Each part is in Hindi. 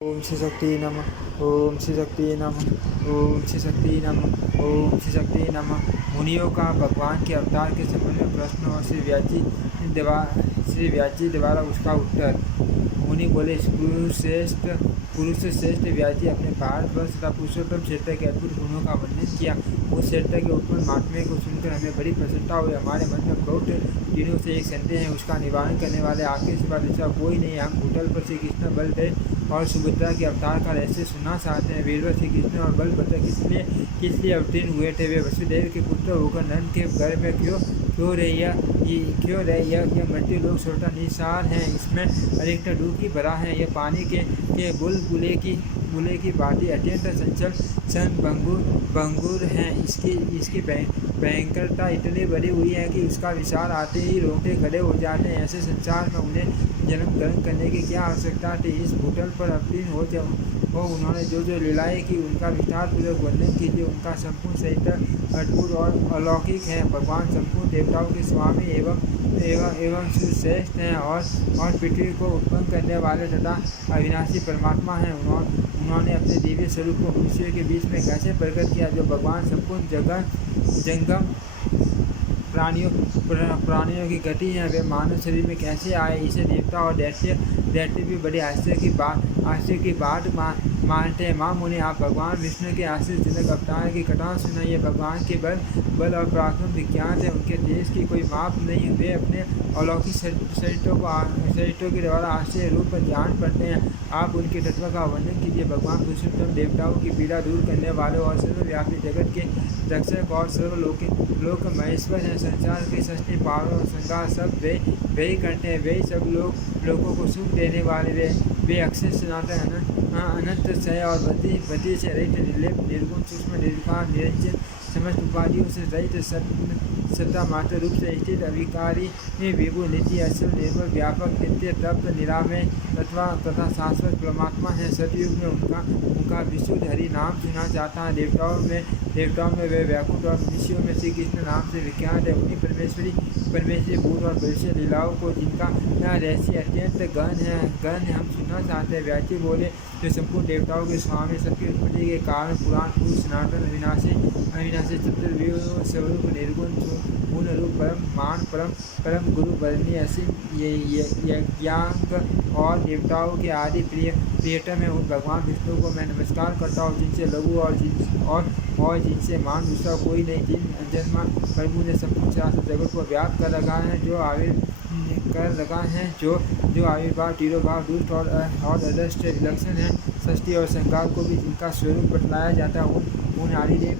ओम श्री शक्ति नमः। ओम श्री शक्ति नमः। ओम श्री शक्ति नमः। ओम श्री शक्ति नमः। मुनियों का भगवान के अवतार के संबंध में प्रश्न और श्री व्यास जी द्वारा उसका उत्तर। मुनि बोले, पुरुष श्रेष्ठ व्यास जी अपने भारतवर्ष तथा पुरुषोत्तम क्षेत्र के अद्भुत गुणों का वर्णन किया। उस क्षेत्र के उत्पन्न महात्म्य को सुनकर हमें बड़ी प्रसन्नता हुई। हमारे मन में बहुत दिनों से एक संदेह है, उसका निवारण करने वाले आपके सिवा दूसरा कोई नहीं। हम भूतल पर श्री कृष्ण बलदेव और सुभद्रा के अवतार का रहस्य सुनना चाहते हैं। वीरवर श्री कृष्ण और बलभद्र किस लिए अवतीर्ण हुए थे? वे वसुदेव के पुत्र होकर नंद के घर में क्यों रहे? यह मृत्यु लोग छोटा निसार हैं, इसमें अधिकतर दुख ही भरा है। यह पानी के बुले की भांति अत्यंत चंचल भंगुर हैं। इसकी भयंकरता इतनी बड़ी हुई है कि उसका विचार आते ही रोंगटे खड़े हो जाते हैं। ऐसे संसार में उन्हें जन्म ग्रहण करने की क्या आवश्यकता थी? इस भूतल पर अवतीर्ण हो उन्होंने जो लीलाएं की उनका विस्तार पूर्वक वर्णन कीजिए। उनका संपूर्ण चरित्र अद्भुत और अलौकिक है। भगवान संपूर्ण देवताओं के स्वामी एवं सुश्रेष्ठ हैं और पृथ्वी को उत्पन्न करने वाले तथा अविनाशी परमात्मा हैं। उन्होंने अपने दिव्य स्वरूप को मनुष्यों के बीच में कैसे प्रकट किया? जो भगवान संपूर्ण जंगम प्राणियों की गति है, वे मानव शरीर में कैसे आए? इसे देवता और दैत्य भी बड़े आश्चर्य की बात मानते हैं। माँ मुनि, आप भगवान विष्णु के आश्चर्यजनक अवतार की कथा सुनाइए। भगवान के बल और पराक्रम विज्ञात है, उनके देश की कोई माप नहीं है। वे अपने अलौकिक चरित्रों के द्वारा आश्चर्य रूप पर ध्यान पड़ते हैं। आप उनके तत्व का वर्णन कीजिए। भगवान पुरुषोत्तम देवताओं की पीड़ा दूर करने वाले और सर्वव्यापी जगत के रक्षक और सर्वलोक महेश्वर हैं। संसार के सृष्टि पालन और श्रृंगार सब वे ही करते हैं। वे ही सब लोगों को सुख देने वाले। वे अक्षय सनातन अनंत क्षय और बदी से रहित, निर्लेप, निर्गुण, सूक्ष्म, निर्विकार, निरंजन, समस्त उपाधियों से रहित, सत्ता मात्र रूप से स्थित, अविकारी, विभु, नित्य, अचल, निर्मल, व्यापक, नित्य, तप्त, निरामय तथा शाश्वत परमात्मा है। सतयुग में उनका विशुद्ध हरि नाम सुना जाता है। देवताओं में वे वैकुंठ और मनुष्यों में श्री कृष्ण नाम से विख्यात है। उन्हीं परमेश्वरी भूत और भविष्य लीलाओं को जिनका रहस्य अत्यंत गहन है हम सुनना चाहते हैं। व्यास जी बोले, जो संपूर्ण देवताओं के स्वामी, सबकी उत्पत्ति के कारण, पुराण पुरुष, सनातन, अविनाशी, चतुर्विद स्वरूप, निर्गुण, पूर्ण रूप, परम गुरु, बरनी, असीम, यज्ञांग और देवताओं के आदि प्रियतम है। उन भगवान विष्णु को मैं नमस्कार करता हूँ, जिनसे लघु और जिनसे मान दूसरा कोई नहीं। जिन जन्मा प्रभु ने संपूर्ण शास्त्र जगत को व्याप्त कर रखा है, जो आविर्भाव, तिरोभाव, दुष्ट और अदृष्ट विलक्षण है। सृष्टि और संहार को भी जिनका स्वरूप बतलाया जाता है, उन आदिदेव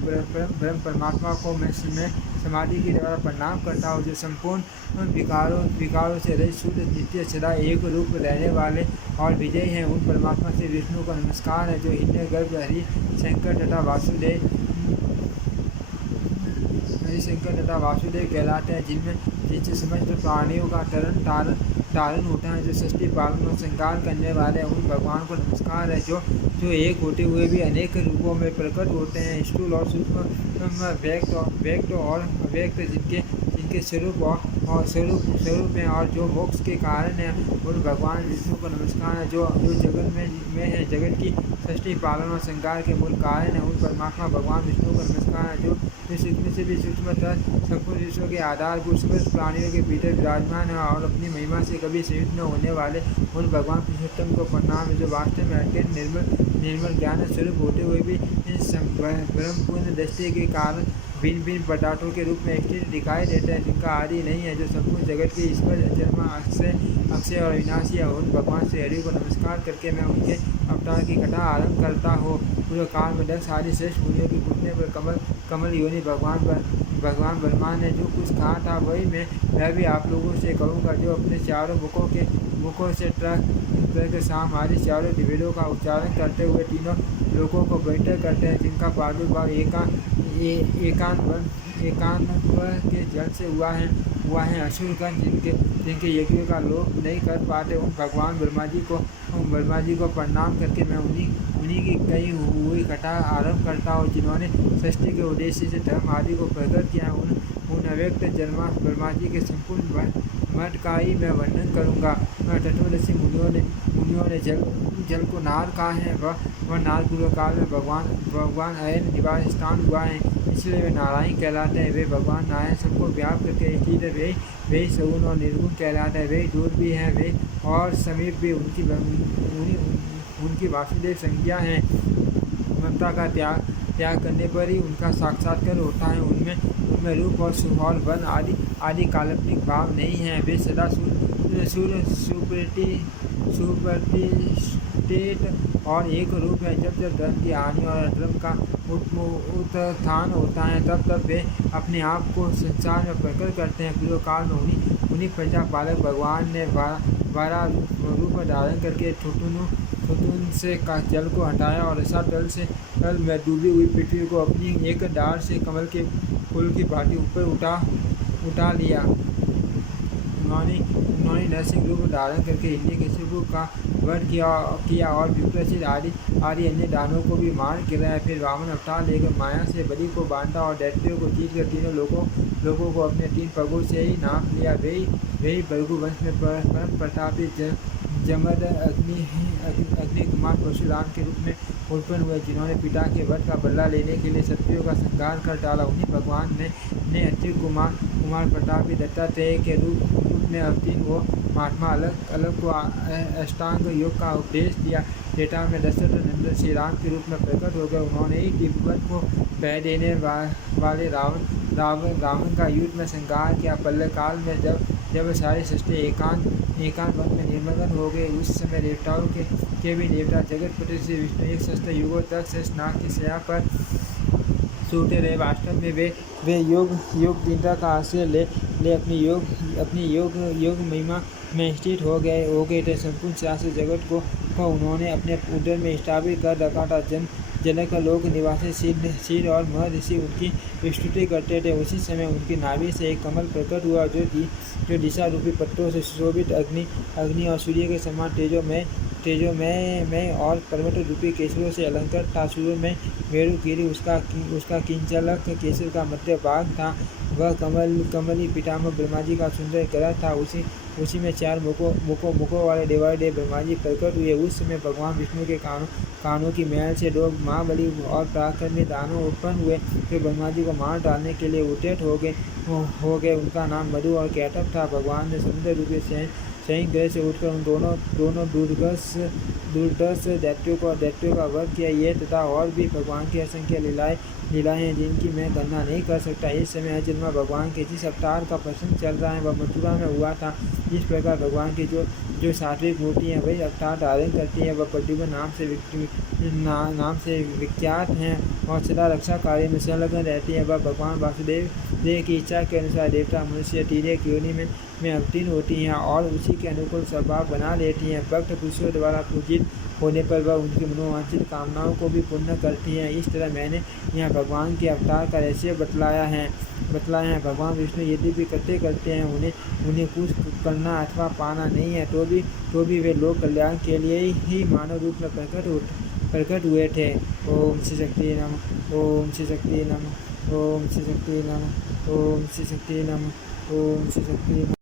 ब्रह्म परमात्मा को मैं समाधि के द्वारा प्रणाम करता हूँ। जो संपूर्ण विकारों से रहित, शुद्ध, नित्य, सदा एक रूप रहने वाले और विजयी हैं, उन परमात्मा से विष्णु को नमस्कार है। जो हिरण्यगर्भ, हरि शंकर तथा वासुदेव कहलाते हैं, जिनसे समस्त प्राणियों का तारण होता है। जो सृष्टि पालन और श्रृंगार करने वाले हैं, उन भगवान को नमस्कार है। जो एक होते हुए भी अनेक रूपों में प्रकट होते हैं। स्थूल और सूक्ष्म, व्यक्त और अव्यक्त, जिनके स्वरूप हैं और जो मोक्ष के कारण है, उन भगवान विष्णु को नमस्कार है। जो जगत में है, जगत की सृष्टि पालन और श्रृंगार के मूल कारण है, उन परमात्मा भगवान विष्णु को नमस्कार है। जो सूक्ष्म से भी सूक्ष्मतर संपूर्ण विश्व के आधारभूत समस्त प्राणियों के भीतर विराजमान है और अपनी महिमा से कभी सीमित न होने वाले, उन भगवान पुरुषोत्तम को प्रणाम है। जो वास्तव में अत्यंत निर्मल ज्ञान स्वरूप होते हुए भी ब्रह्मपूर्ण दृष्टि के कारण भिन्न पदार्थों के रूप में स्थित दिखाई देते हैं, जिनका आदि नहीं है। जो संपूर्ण जगत के ईश्वर, अजन्मा, अक्षय और विनाशी है, उन भगवान श्री हरि को नमस्कार करके मैं उनके अवतार की कथा आरंभ करता हूँ। पूरे काल में दक्ष आदि श्रेष्ठ मुनियों के घुटने पर कमल योनि भगवान ब्रह्मा ने जो कुछ कहा था, वही मैं भी आप लोगों से कहूँगा। जो अपने चारों मुखों से ट्रक शाम आदि चारों दिवेलों का उच्चारण करते हुए तीनों लोगों को बैठक करते हैं, जिनका प्रादुर्भाव एकांत के जल से हुआ है। असुरगण जिनके यज्ञों का लोप नहीं कर पाते, उन भगवान ब्रह्मा जी को प्रणाम करके मैं उन्हीं की कही हुई कथा आरंभ करता हूँ, जिन्होंने सृष्टि के उद्देश्य से धर्म आदि को प्रकट किया। उन अव्यक्त जन्मा ब्रह्मा जी के संपूर्ण मठ का ही मैं वर्णन करूँगा। तत्वदर्शी मुनियों ने जल को नार कहा है, वह नार पूर्व काल में भगवान अयन निवास स्थान हुआ है, इसलिए वे नारायण कहलाते हैं। वे भगवान नारायण सबको व्याप्त करके स्थित है। वे सगुण और निर्गुण कहलाते हैं। वे दूर भी हैं, वे और समीप भी उनकी वासुदेव संज्ञा है। ममता का त्याग करने पर ही उनका साक्षात्कार होता है। उनमें रूप और सुहौल वन आदि काल्पनिक भाव नहीं है। वे सदा सुप्रतिष्ठित और एक रूप है। जब धर्म की हानि और अधर्म का उत्थान होता है, तब वे अपने आप को संसार में प्रकट करते हैं। पूर्व काल में उन्हीं प्रजापालक भगवान ने 12 रूप धारण करके ठुठुन से जल को हटाया और रसातल में डूबी हुई पृथ्वी को अपनी एक डार से कमल के फूल की भांति ऊपर उठा लिया। उन्होंने नरसिंह रूप धारण करके हिरण्यकशिपु का वध किया और विप्रचित आदि अन्य दानों को भी मार गिराया। फिर वामन अवतार लेकर माया से बलि को बांधा और दैत्यों को जीत कर तीनों लोगों को अपने 3 पगों से ही नाप लिया। वही भृगु वंश में परम प्रतापी जमद अग्नि कुमार परशुराम के रूप में उत्पन्न हुए, जिन्होंने पिता के वध का बदला लेने के लिए शत्रुओं का संहार कर डाला। उन्हीं भगवान ने अत्रि कुमार प्रतापी दत्तात्रेय के रूप में अवतीर्ण हो महात्मा अलग को अष्टांग योग का उपदेश दिया। त्रेता में दशरथ नंदन श्री राम के रूप में प्रकट हो गए। उन्होंने ही तिब्बत को बह देने वाले रावण का युद्ध में संहार किया। पल्ले काल में जब सारी सृष्टि एकांत वन में निर्मगन हो गए, उस समय देवताओं के भी देवता जगतपति श्री विष्णु एक सहस्त्र युगों तक शेषनाग की शैया पर सोते रहे। वास्तव में वे योग निद्रा का आश्रय ले अपनी योग महिमा में स्थित हो गए थे। संपूर्ण शास्त्र जगत को उन्होंने अपने उदर में स्थापित कर रखा था। जनक लोक निवासी सिद्ध और महर्षि उनकी स्तुति करते थे। उसी समय उनकी नाभि से एक कमल प्रकट हुआ, जो दिशा रूपी पत्रों से सुशोभित अग्नि और सूर्य के समान तेजोमय और पर्वत रूपी केसरों से अलंकृत था। सूर्य में मेरुगिरी उसका किंचलक केसर का मध्य भाग था। वह कमली पितामह ब्रह्मा जी का सुंदर ग्रह था। उसी में 4 मुखों वाले देवादिदेव ब्रह्मा जी प्रकट हुए। उस समय भगवान विष्णु के कानों की मैल से 2 महाबली और पराक्रमी दानव उत्पन्न हुए, जो ब्रह्मा जी को मार डालने के लिए उद्यत हो गए। उनका नाम मधु और कैटभ था। भगवान ने समुद्र रूपी सैंक ग्रह से उठकर उन दोनों दुर्धर्ष दैत्यों का वध किया। ये तथा और भी भगवान की असंख्य लीलाएं हैं, जिनकी मैं गणना नहीं कर सकता। इस समय अजन्मा भगवान के जिस अवतार का प्रसंग चल रहा है, वह मथुरा में हुआ था। इस प्रकार भगवान की जो सात्विक मूर्ति है, वही अवतार धारण करती है। वह प्रद्युम्न नाम से विख्यात हैं और सदा रक्षा कार्य में संलग्न रहती है। वह भगवान वासुदेव की इच्छा के अनुसार देवता मनुष्य तिर्यक योनि में अवतीर्ण होती हैं और उसी के अनुकूल स्वभाव बना लेती हैं। भक्त पुरुषों द्वारा पूजित होने पर वह उनकी मनोवांछित कामनाओं को भी पूर्ण करती हैं। इस तरह मैंने यहाँ भगवान के अवतार का रहस्य बतलाया है। भगवान विष्णु यदि भी करते हैं, उन्हें कुछ करना अथवा पाना नहीं है, तो भी वे लोक कल्याण के लिए ही मानव रूप में प्रकट हुए थे। ओम श्री शक्ति नमः। ओम श्री शक्ति नमः। ओम श्री शक्ति नमः। ओम श्री शक्ति नमः। ओम श्री शक्ति नमः।